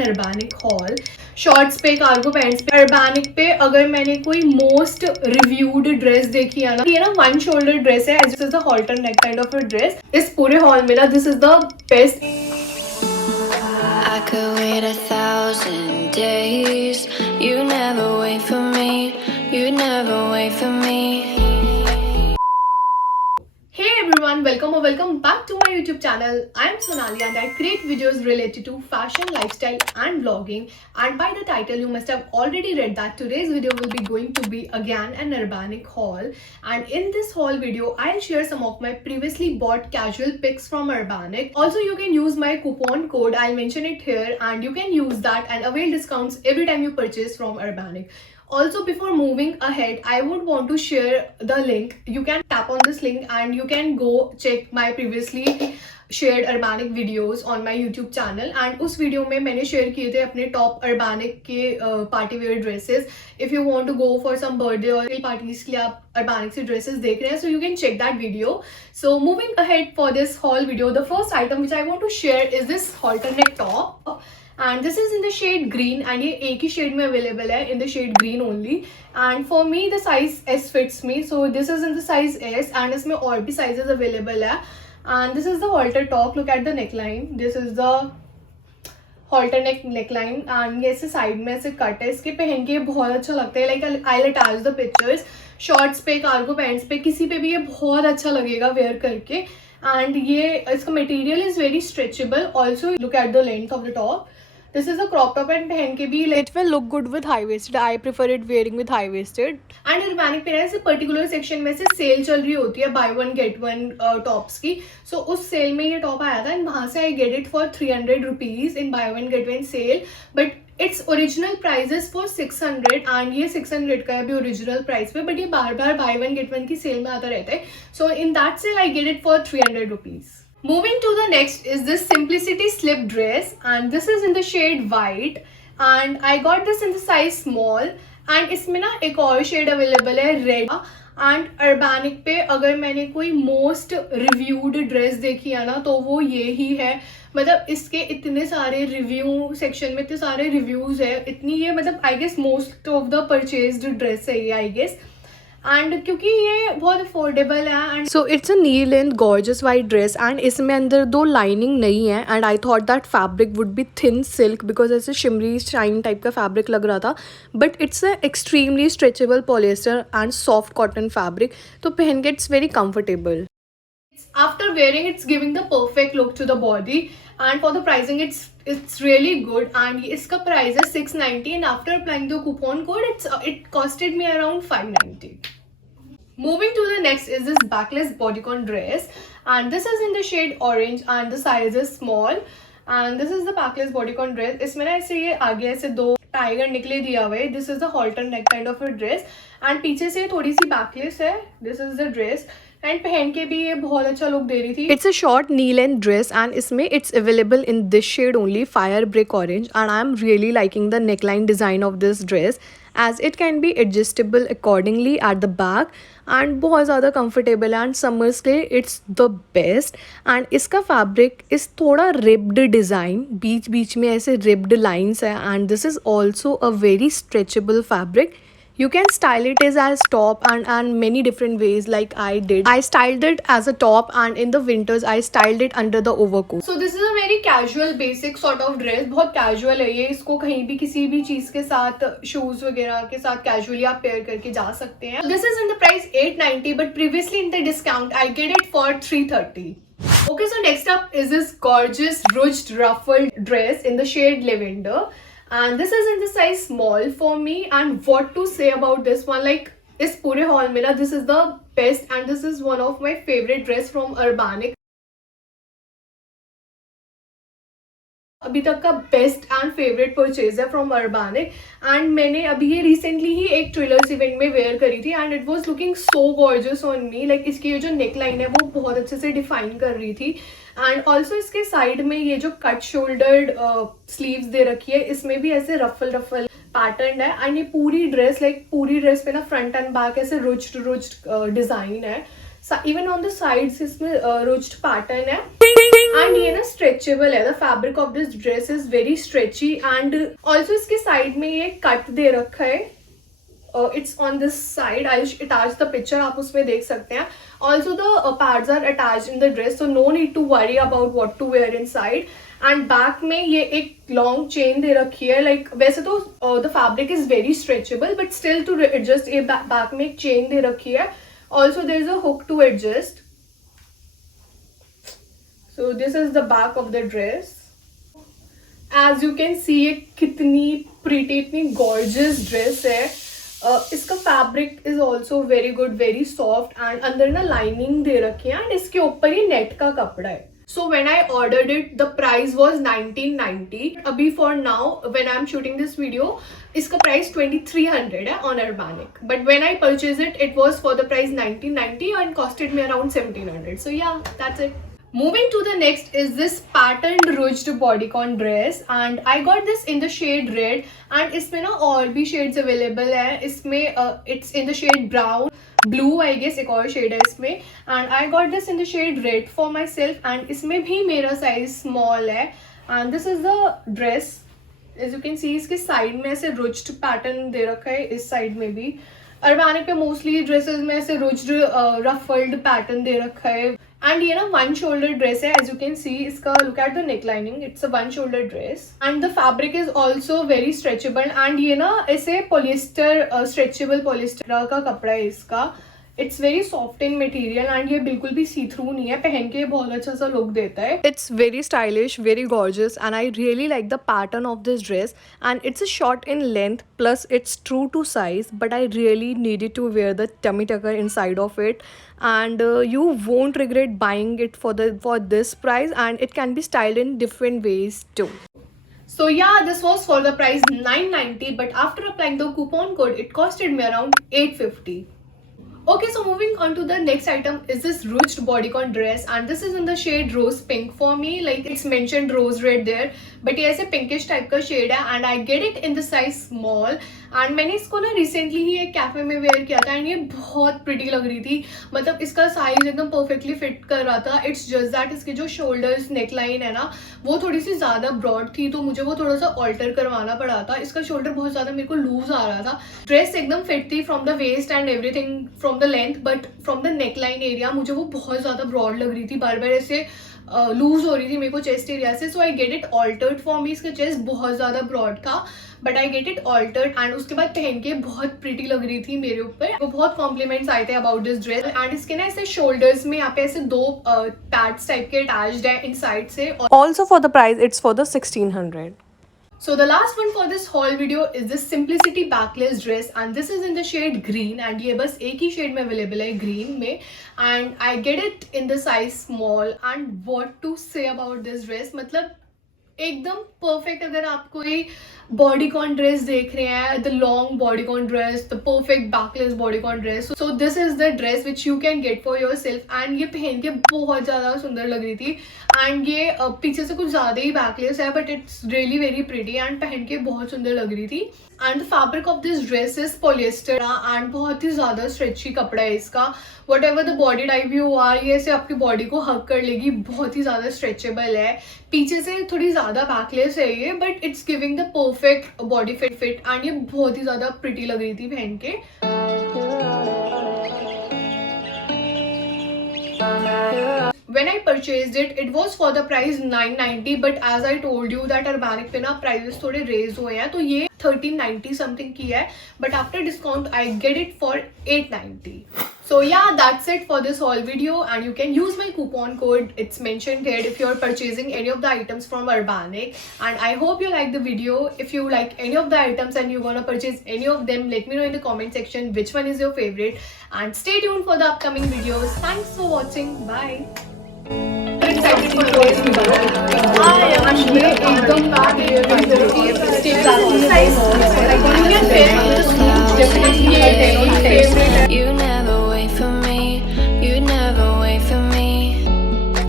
N Urbanic haul. Shorts पे, cargo pants पे, Urbanic पे अगर मैंने कोई मोस्ट रिव्यूड ड्रेस देखी है ना, ये ना वन शोल्डर ड्रेस है, this is the halter neck kind of a dress. इस पूरे हॉल में ना this is the best. I could wait 1,000 days. You never wait for me. You never wait for me. Hey everyone, welcome or welcome back to my YouTube channel. I am Sonali and I create videos related to fashion, lifestyle and vlogging. And by the title, you must have already read that today's video will be going to be again an Urbanic haul. And in this haul video, I'll share some of my previously bought casual picks from Urbanic. Also, you can use my coupon code. I'll mention it here and you can use that and avail discounts every time you purchase from Urbanic. Also, before moving ahead, I would want to share the link. You can tap on this link and you can go check my previously shared Urbanic videos on my YouTube channel. And उस video में मैंने share किए थे अपने top Urbanic के party wear dresses. If you want to go for some birthday और parties के लिए आप Urbanic से ड्रेसेस देख रहे हैं, so you can check that video. So moving ahead for this haul video, the first item which I want to share is this halter neck top. And this is in the shade green and ये एक ही shade में available है, in the shade green only. And for me the size S fits me, so this is in the size S and इसमें और भी sizes available है. And this is the halter top. Look at the neckline. This is the halter neckline and ये ऐसे side में ऐसे cut है. इसके पहन के बहुत अच्छा लगता है. Like I'll attach the pictures. Shorts पे, cargo pants पे, किसी पे भी ये बहुत अच्छा लगेगा wear करके. And ये इसका material is very stretchable. Also look at the length of the top. This is a crop top and पहन के भी it will look good with high waisted. I prefer it wearing with high waisted. And Urbanic पे ना ऐसे particular section में से सेल चल रही होती है buy one get one tops की. So उस सेल में ये टॉप आया था and वहाँ से I get it for 300 rupees in buy one get one sale. But its original price is for 600 and ये 600 का है अभी original price पे, but ये बार बार buy one get one की सेल में आता रहता है. So in that sale I get it for 300 rupees. Moving to the next is this Simplicity slip dress and this is in the shade white and I got this in the size small and इसमें ना एक और shade available है red. And Urbanic पे अगर मैंने कोई most reviewed dress देखी है ना तो वो ये ही है. मतलब इसके इतने सारे रिव्यू सेक्शन में इतने सारे रिव्यूज है, इतनी ये मतलब I guess most of the purchased dress है ये आई गेस. एंड क्योंकि ये बहुत अफोर्डेबल है and so it's a knee length gorgeous white dress and इसमें अंदर दो लाइनिंग नहीं है and I thought that fabric would be thin silk because ऐसे शिमरी शाइन टाइप का फैब्रिक लग रहा था, but it's a extremely stretchable polyester and soft cotton fabric, तो पहन के it's very comfortable. After wearing it's giving the perfect look to the body and for the pricing it's really good and इसका price है 690 and after applying the coupon code it costed me around 590. Moving to the next is this backless bodycon dress and this is in the shade orange and the size is small and this is the backless bodycon dress. इसमें ना ऐसे ये आगे ऐसे दो टाइगर निकले दिया हुआ है. This is the halter neck kind of a dress and पीछे से थोड़ी सी बैकलेस है. This is the dress and पहन के भी ये बहुत अच्छा लुक दे रही थी. It's a short knee length dress and इसमें it's available in this shade only, fire brick orange, and I am really liking the neckline design of this dress as it can be adjustable accordingly at the back and बहुत ज़्यादा comfortable and summers के it's the best. and इसका fabric is थोड़ा ribbed design, बीच बीच में ऐसे ribbed lines है and this is also a very stretchable fabric. You can style it as top and many different ways like I did. I styled it as a top and in the winters I styled it under the overcoat. So this is a very casual basic sort of dress. बहुत casual है ये, इसको कहीं भी किसी भी चीज़ के साथ shoes वगैरह के साथ casually आप pair करके जा सकते हैं. This is in the price 890 but previously in the discount I get it for 330. Okay, so next up is this gorgeous ruched ruffled dress in the shade lavender. And this is in the size small for me and what to say about this one, like इस पूरे हॉल में ना this is the best and this is one of my favorite dress from Urbanic. अभी तक का best and favourite purchase है फ्रॉम अर्बानिक एंड मैंने अभी ये रिसेंटली ही एक ट्रेलर्स इवेंट में वेयर करी थी and it was looking so gorgeous on me. Like इसकी ये जो नेक लाइन है वो बहुत अच्छे से डिफाइन कर रही थी एंड ऑल्सो इसके साइड में ये जो कट शोल्डर्ड स्लीव्स दे रखी है इसमें भी ऐसे रफल पैटर्न है एंड ये पूरी ड्रेस लाइक पूरी ड्रेस पे ना फ्रंट एंड बैक ऐसे रुच्ड डिजाइन है. इवन ऑन द साइड्स इसमें रुच्ड पैटर्न है. एंड ये ना स्ट्रेचेबल है. The fabric of this dress is very stretchy and also इसके साइड में ये कट दे रखा है. It's on this side. I attach the picture. आप उसमें देख सकते हैं. Also the pads are attached in the dress, so no need to worry about what to wear inside. And back में ये एक long chain दे रखी है. Like वैसे तो the fabric is very stretchable, but still to adjust ये back में एक chain दे रखी है. Also there is a hook to adjust. So this is the back of the dress. As you can see ये कितनी pretty, इतनी gorgeous dress है. इसका fabric is also very good, very soft and अंदर ना लाइनिंग दे रखी है एंड इसके ऊपर ये नेट का कपड़ा है. So when I ordered it the price was 1990. अभी for now when I am shooting this video इसका प्राइस 2300 है on Urbanic, but when I purchase it was for the price 1990 and costed me around 1700. So yeah, that's it. Moving to the next is this patterned ruched bodycon dress and I got this in the shade red and इसमें ना और भी shades available है. इसमें it's in the shade brown, blue I guess एक और shade है इसमें, and I got this in the shade red for myself and इसमें भी मेरा size small है. And this is the dress. As you can see इसके side में ऐसे ruched pattern दे रखा है, इस side में भी. अर्बानिक पे मोस्टली ड्रेसेस में ऐसे रुच्ड रफल्ड पैटर्न दे रखा है एंड ये ना वन शोल्डर ड्रेस है. एज यू कैन सी इसका look at the neck lining, it's a one shoulder dress and the fabric is also very stretchable and ये ना ऐसे पॉलिस्टर स्ट्रेचेबल पॉलिस्टर का कपड़ा है इसका. It's very soft in material and ये बिल्कुल भी सी थ्रू नहीं है, पहन के बहुत अच्छा सा लुक देता है. It's very stylish, very gorgeous and I really like the pattern of this dress and it's a short in length plus it's true to size, but I really needed to wear the tummy tucker inside of it and you won't regret buying it for this price and it can be styled in different ways too. So yeah, this was for the price 990 but after applying the coupon code it costed me around 850. Okay, so moving on to the next item is this ruched bodycon dress and this is in the shade rose pink for me, like it's mentioned rose red there but ये ऐसे pinkish type का shade है and I get it in the size small and मैंने इसको ना रिसेंटली ही एक कैफे में वेयर किया था एंड ये बहुत प्रिटी लग रही थी. मतलब इसका साइज एकदम परफेक्टली फिट कर रहा था. इट्स जस्ट दैट इसके जो शोल्डर्स नेक लाइन है ना वो थोड़ी सी ज़्यादा ब्रॉड थी तो मुझे वो थोड़ा सा ऑल्टर करवाना पड़ा था. इसका शोल्डर बहुत ज़्यादा मेरे को लूज आ रहा था. ड्रेस एकदम फिट थी from the waist and everything from the length but from the neckline area मुझे वो बहुत ज़्यादा ब्रॉड लग रही थी, बार बार ऐसे लूज हो रही थी मेरे को चेस्ट एरिया से. So I get it altered for me. इसका चेस्ट बहुत ज़्यादा ब्रॉड था but I get it altered and उसके बाद पहन के बहुत प्रिटी लग रही थी मेरे ऊपर. वो बहुत कॉम्प्लीमेंट्स आए थे अबाउट दिस ड्रेस एंड इसके ना ऐसे शोल्डर्स में यहाँ पे ऐसे दो पैड्स टाइप के अटैच्ड है इन साइड से. Also for the price, it's for the 1600. So the last one for this haul video is this Simplicity backless dress and this is in the shade green and ये बस एक ही shade में available है green में and I get it in the size small and what to say about this dress, मतलब एकदम परफेक्ट. अगर आप कोई बॉडीकॉन ड्रेस देख रहे हैं, the long bodycon dress, the perfect backless bodycon dress, so this is the dress which you can get for your self and ये पहन के बहुत ज़्यादा सुंदर लग रही थी एंड ये पीछे से कुछ ज़्यादा ही बैकलेस है but it's really very pretty and पहन के बहुत सुंदर लग रही थी. And the fabric of this dress is polyester and बहुत ही ज़्यादा स्ट्रेची कपड़ा है इसका. Whatever the body type you are ये ऐसे आपकी बॉडी को हक कर लेगी, बहुत ही ज़्यादा स्ट्रेचेबल है. पीछे से थोड़ी ज़्यादा बैकलेस है ये but it's giving the perfect body fit and ये बहुत ही ज़्यादा प्रिटी लग रही थी पहन के. When I purchased it, it was for the price 990 but as I told you that Urbanic पे ना prices थोड़े raise हुए हैं तो ये 1390 something की है but after discount I get it for 890. So yeah, that's it for this haul video and you can use my coupon code, it's mentioned here if you're purchasing any of the items from Urbanic and I hope you like the video. If you like any of the items and you want to purchase any of them, let me know in the comment section which one is your favorite and stay tuned for the upcoming videos. Thanks for watching. Bye. Excited for today's video. And ये एकदम definitely ये 10 on favorite.